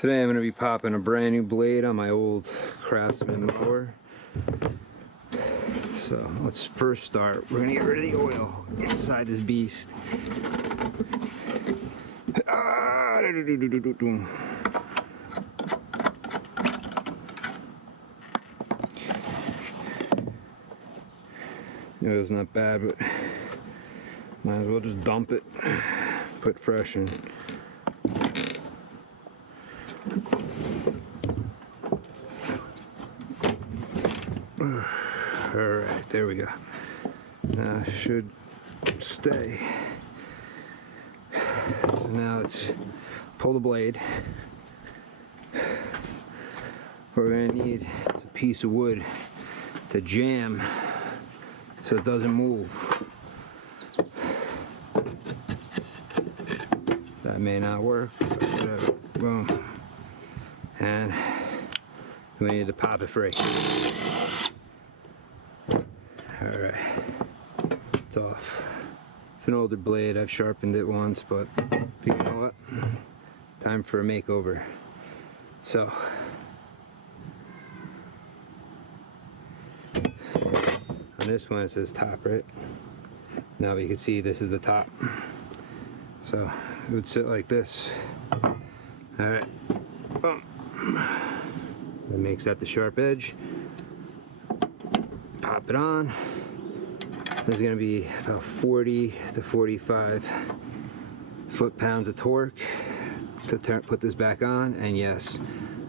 Today I'm going to be popping a brand new blade on my old Craftsman mower. So let's first start. We're going to get rid of the oil inside this beast. The oil's not bad, but might as well just dump it, put fresh in. Alright, there we go. Now it should stay. So now let's pull the blade. What we're going to need is a piece of wood to jam so it doesn't move. That may not work, but whatever. Boom. And we need to pop it free. Alright, it's off. It's an older blade, I've sharpened it once, but you know what? Time for a makeover. So, on this one it says top, right? Now you can see this is the top. So, it would sit like this. Alright, boom. That makes that the sharp edge. Pop it on. There's going to be about 40 to 45 foot-pounds of torque to put this back on, and yes,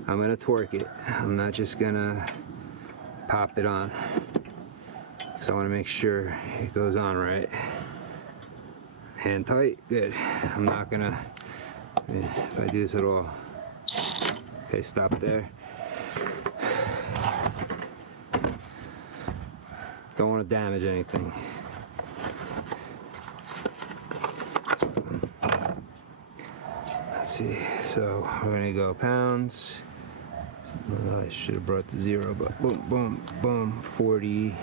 I'm going to torque it. I'm not just going to pop it on, because I want to make sure it goes on right. Hand tight, good. I'm not going to, if I do this at all. Okay, stop there. Don't want to damage anything. Let's see, so we're going to go pounds. I should have brought the zero, but boom, boom, boom, 40,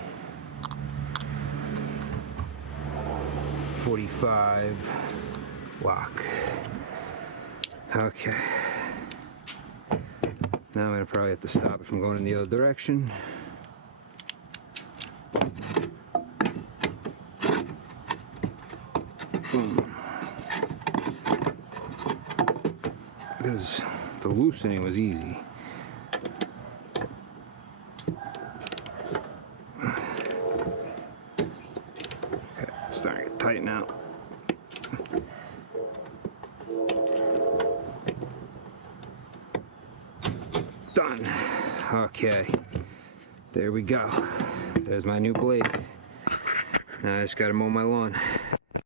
45, lock. Okay. Now I'm going to probably have to stop it from going in the other direction. Boom. Because the loosening was easy. Okay, it's starting to tighten out. Done. Okay, there we go. There's my new blade. Now I just gotta mow my lawn.